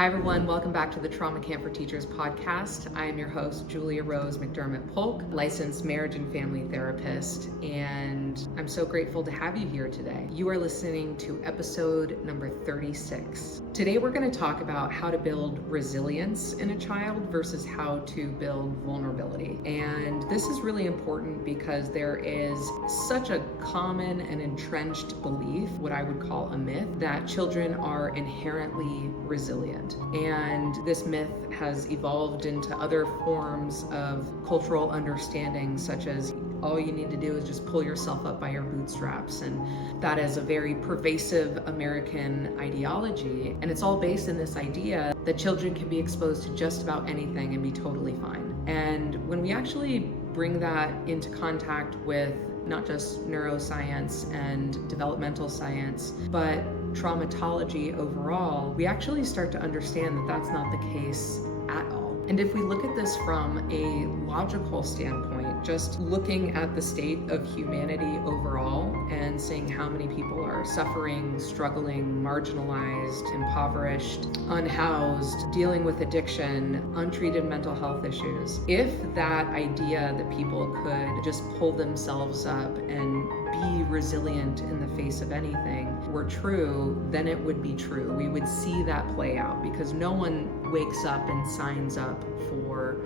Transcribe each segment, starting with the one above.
Hi everyone, welcome back to the Trauma Camp for Teachers podcast. I am your host, Julia Rose McDermott Polk, licensed marriage and family therapist, and I'm so grateful to have you here today. You are listening to episode number 36. Today we're going to talk about how to build resilience in a child versus how to build vulnerability. And this is really important because there is such a common and entrenched belief, what I would call a myth, that children are inherently resilient. And this myth has evolved into other forms of cultural understanding, such as all you need to do is just pull yourself up by your bootstraps. And that is a very pervasive American ideology. And it's all based in this idea that children can be exposed to just about anything and be totally fine. And when we actually bring that into contact with not just neuroscience and developmental science, but traumatology overall, we actually start to understand that that's not the case at all. And if we look at this from a logical standpoint, just looking at the state of humanity overall and seeing how many people are suffering, struggling, marginalized, impoverished, unhoused, dealing with addiction, untreated mental health issues, if that idea that people could just pull themselves up and be resilient in the face of anything were true, then it would be true. We would see that play out because no one wakes up and signs up for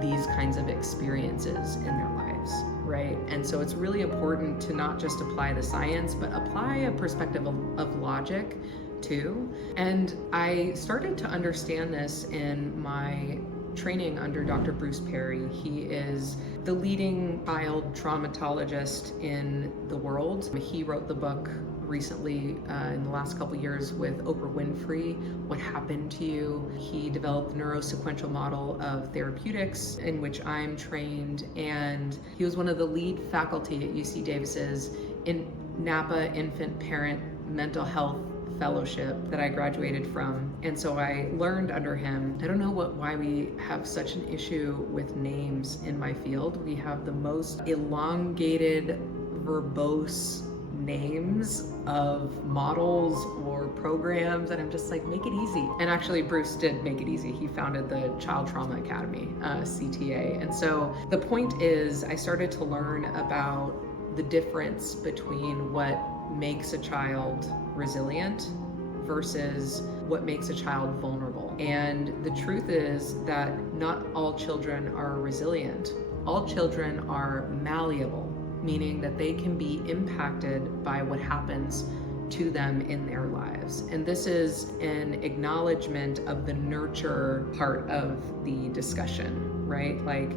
these kinds of experiences in their lives, right? And so it's really important to not just apply the science, but apply a perspective of logic too. And I started to understand this in my training under Dr. Bruce Perry. He is the leading child traumatologist in the world. He wrote the book recently in the last couple years with Oprah Winfrey, What Happened to You. He developed the neurosequential model of therapeutics in which I'm trained, and he was one of the lead faculty at UC Davis's in Napa Infant Parent Mental Health Fellowship that I graduated from. And so I learned under him. I don't know why we have such an issue with names in my field. We have the most elongated, verbose names of models or programs, and I'm just like, make it easy. And actually Bruce did make it easy. He founded the Child Trauma Academy, CTA. And so the point is, I started to learn about the difference between what makes a child resilient versus what makes a child vulnerable. And the truth is that not all children are resilient. All children are malleable, meaning that they can be impacted by what happens to them in their lives. And this is an acknowledgement of the nurture part of the discussion, right? Like,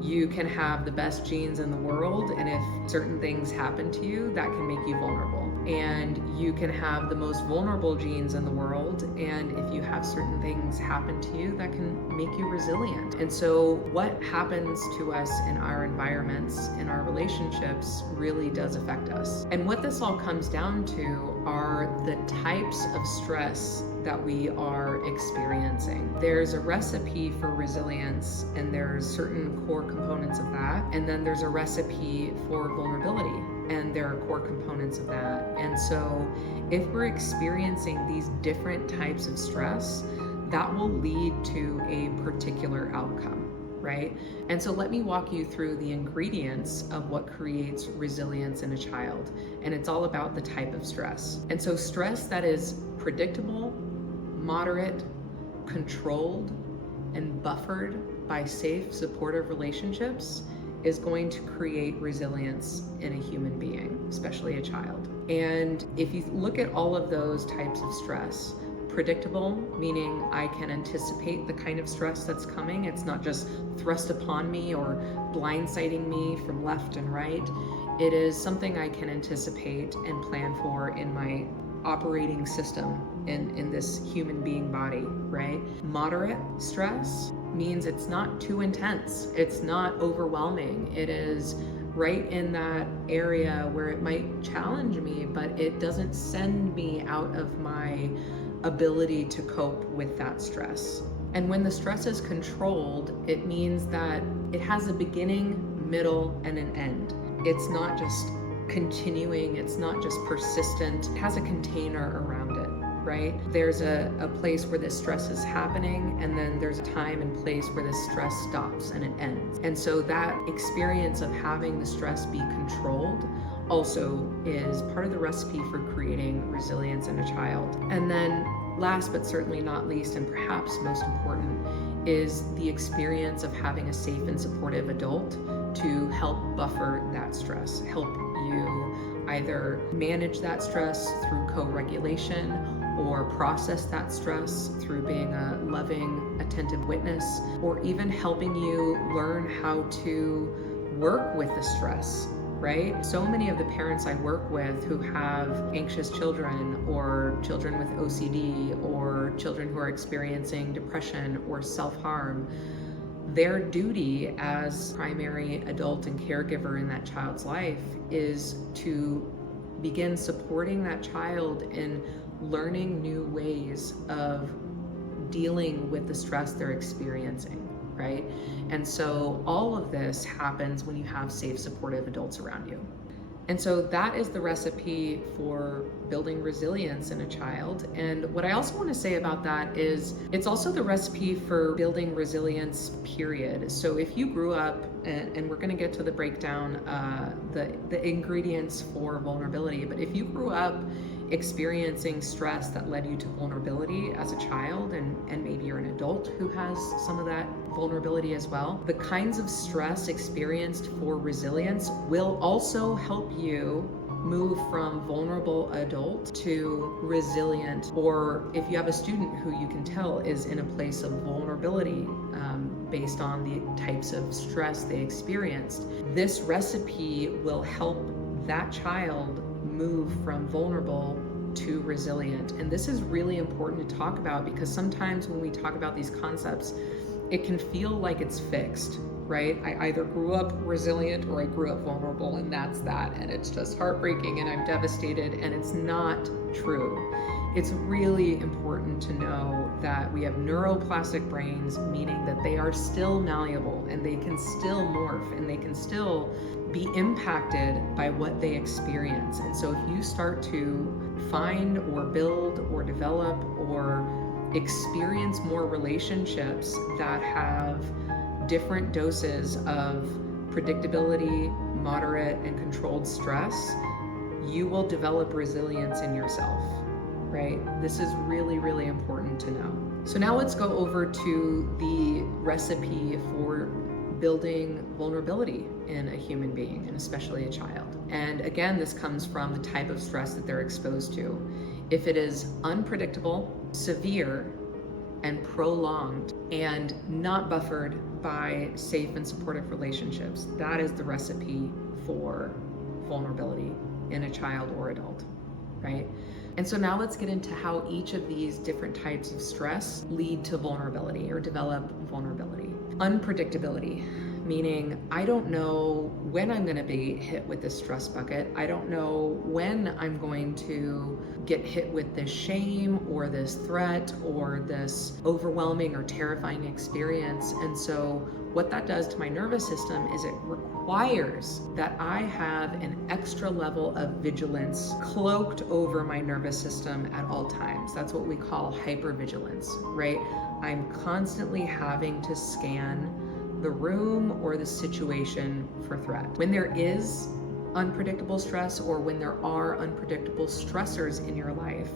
you can have the best genes in the world, and if certain things happen to you, that can make you vulnerable. And you can have the most vulnerable genes in the world, and if you have certain things happen to you, that can make you resilient. And so what happens to us in our environments, in our relationships, really does affect us. And what this all comes down to are the types of stress that we are experiencing. There's a recipe for resilience, and there's certain core components of that. And then there's a recipe for vulnerability, and there are core components of that. And so if we're experiencing these different types of stress, that will lead to a particular outcome, right? And so let me walk you through the ingredients of what creates resilience in a child. And it's all about the type of stress. And so stress that is predictable, moderate, controlled, and buffered by safe, supportive relationships is going to create resilience in a human being, especially a child. And if you look at all of those types of stress, predictable, meaning I can anticipate the kind of stress that's coming. It's not just thrust upon me or blindsiding me from left and right. It is something I can anticipate and plan for in my operating system in this human being body, right? Moderate stress means it's not too intense. It's not overwhelming. It is right in that area where it might challenge me, but it doesn't send me out of my ability to cope with that stress. And when the stress is controlled, it means that it has a beginning, middle, and an end. It's not just continuing, it's not just persistent, it has a container around it, right? There's a place where this stress is happening, and then there's a time and place where this stress stops and it ends. And so that experience of having the stress be controlled also is part of the recipe for creating resilience in a child. And then last but certainly not least, and perhaps most important, is the experience of having a safe and supportive adult to help buffer that stress, help you either manage that stress through co-regulation or process that stress through being a loving, attentive witness, or even helping you learn how to work with the stress, right? So many of the parents I work with who have anxious children or children with OCD or children who are experiencing depression or self-harm, their duty as primary adult and caregiver in that child's life is to begin supporting that child in learning new ways of dealing with the stress they're experiencing, right? And so all of this happens when you have safe, supportive adults around you. And so that is the recipe for building resilience in a child. And what I also want to say about that is it's also the recipe for building resilience, period. So if you grew up, and we're going to get to the breakdown, the ingredients for vulnerability, but if you grew up experiencing stress that led you to vulnerability as a child, and maybe you're an adult who has some of that vulnerability as well, the kinds of stress experienced for resilience will also help you move from vulnerable adult to resilient, or if you have a student who you can tell is in a place of vulnerability based on the types of stress they experienced, this recipe will help that child move from vulnerable to resilient. And this is really important to talk about, because sometimes when we talk about these concepts, it can feel like it's fixed, right? I either grew up resilient or I grew up vulnerable, and that's that. And it's just heartbreaking and I'm devastated, and it's not true. It's really important to know that we have neuroplastic brains, meaning that they are still malleable and they can still morph and they can still be impacted by what they experience. And so if you start to find or build or develop or experience more relationships that have different doses of predictability, moderate, and controlled stress, you will develop resilience in yourself, right? This is really, really important to know. So now let's go over to the recipe for building vulnerability in a human being, and especially a child. And again, this comes from the type of stress that they're exposed to. If it is unpredictable, severe, and prolonged, and not buffered by safe and supportive relationships, that is the recipe for vulnerability in a child or adult, right? And so now let's get into how each of these different types of stress lead to vulnerability or develop vulnerability. Unpredictability, meaning I don't know when I'm going to be hit with this stress bucket. I don't know when I'm going to get hit with this shame or this threat or this overwhelming or terrifying experience. And so what that does to my nervous system is it requires that I have an extra level of vigilance cloaked over my nervous system at all times. That's what we call hypervigilance, right? I'm constantly having to scan the room or the situation for threat. When there is unpredictable stress, or when there are unpredictable stressors in your life,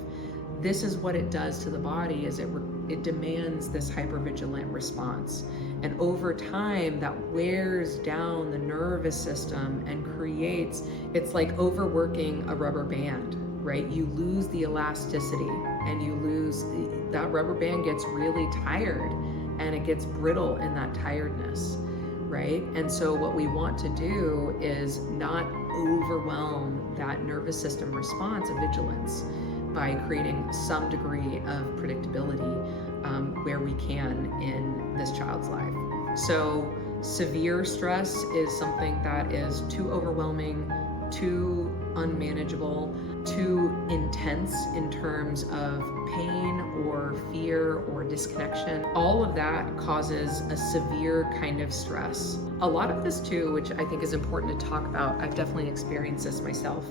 this is what it does to the body, is it demands this hypervigilant response. And over time, that wears down the nervous system and creates, it's like overworking a rubber band, right? You lose the elasticity, and that rubber band gets really tired, and it gets brittle in that tiredness, right? And so what we want to do is not overwhelm that nervous system response of vigilance by creating some degree of predictability where we can in this child's life. So severe stress is something that is too overwhelming, too unmanageable, too intense in terms of pain or fear or disconnection. All of that causes a severe kind of stress. A lot of this too, which I think is important to talk about, I've definitely experienced this myself,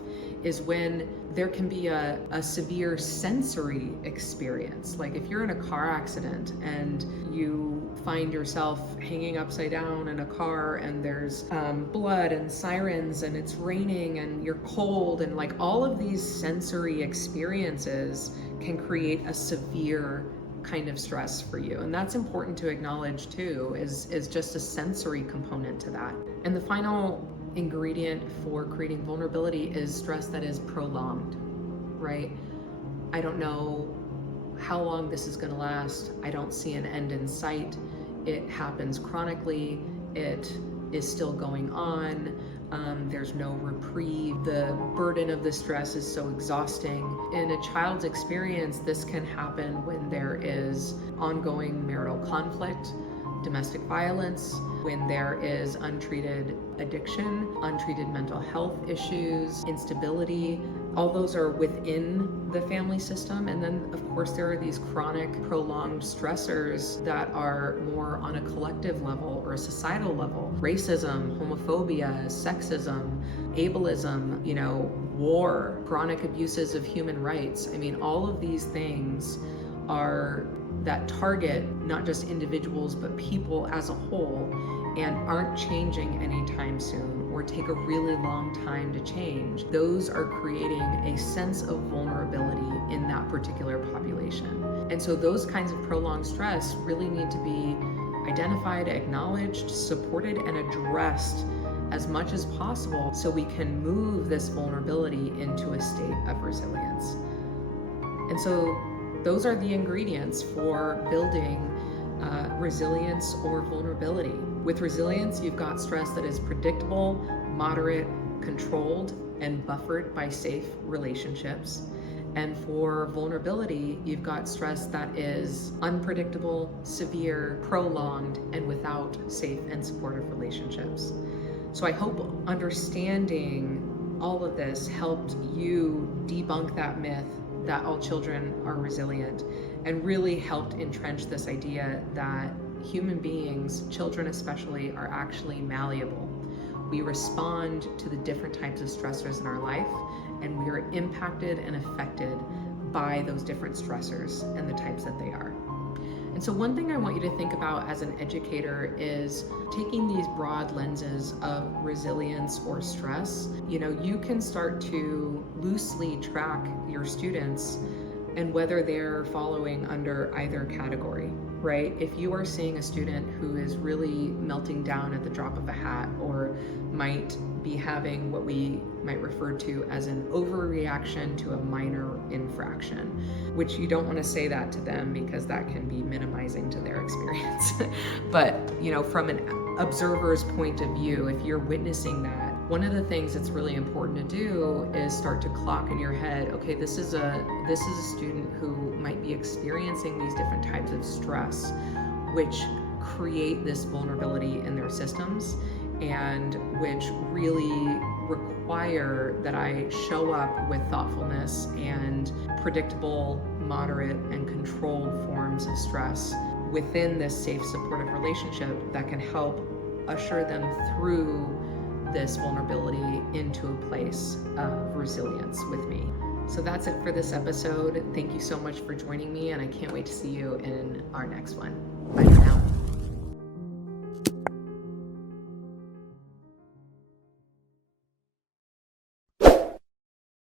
is when there can be a severe sensory experience. Like if you're in a car accident and you find yourself hanging upside down in a car and there's blood and sirens and it's raining and you're cold, and like all of these sensory experiences can create a severe kind of stress for you. And that's important to acknowledge too, is just a sensory component to that. And the final ingredient for creating vulnerability is stress that is prolonged, right? I don't know how long this is going to last. I don't see an end in sight. It happens chronically. It is still going on. There's no reprieve. The burden of the stress is so exhausting. In a child's experience, this can happen when there is ongoing marital conflict, domestic violence, when there is untreated addiction, untreated mental health issues, instability. All those are within the family system. And then, of course, there are these chronic, prolonged stressors that are more on a collective level or a societal level. Racism, homophobia, sexism, ableism, war, chronic abuses of human rights. I mean, all of these things are that target not just individuals, but people as a whole, and aren't changing anytime soon or take a really long time to change. Those are creating a sense of vulnerability in that particular population. And so those kinds of prolonged stress really need to be identified, acknowledged, supported, and addressed as much as possible so we can move this vulnerability into a state of resilience. And so those are the ingredients for building resilience or vulnerability. With resilience, you've got stress that is predictable, moderate, controlled, and buffered by safe relationships. And for vulnerability, you've got stress that is unpredictable, severe, prolonged, and without safe and supportive relationships. So I hope understanding all of this helped you debunk that myth that all children are resilient, and really helped entrench this idea that human beings, children especially, are actually malleable. We respond to the different types of stressors in our life, and we are impacted and affected by those different stressors and the types that they are. And so one thing I want you to think about as an educator is taking these broad lenses of resilience or stress. You can start to loosely track your students and whether they're following under either category, right? If you are seeing a student who is really melting down at the drop of a hat, or might be having what we might refer to as an overreaction to a minor infraction, which you don't want to say that to them because that can be minimizing to their experience. But, from an observer's point of view, if you're witnessing that, one of the things that's really important to do is start to clock in your head, okay, this is a student who might be experiencing these different types of stress, which create this vulnerability in their systems, and which really require that I show up with thoughtfulness and predictable, moderate, and controlled forms of stress within this safe, supportive relationship that can help usher them through this vulnerability into a place of resilience with me. So that's it for this episode. Thank you so much for joining me, and I can't wait to see you in our next one. Bye for now.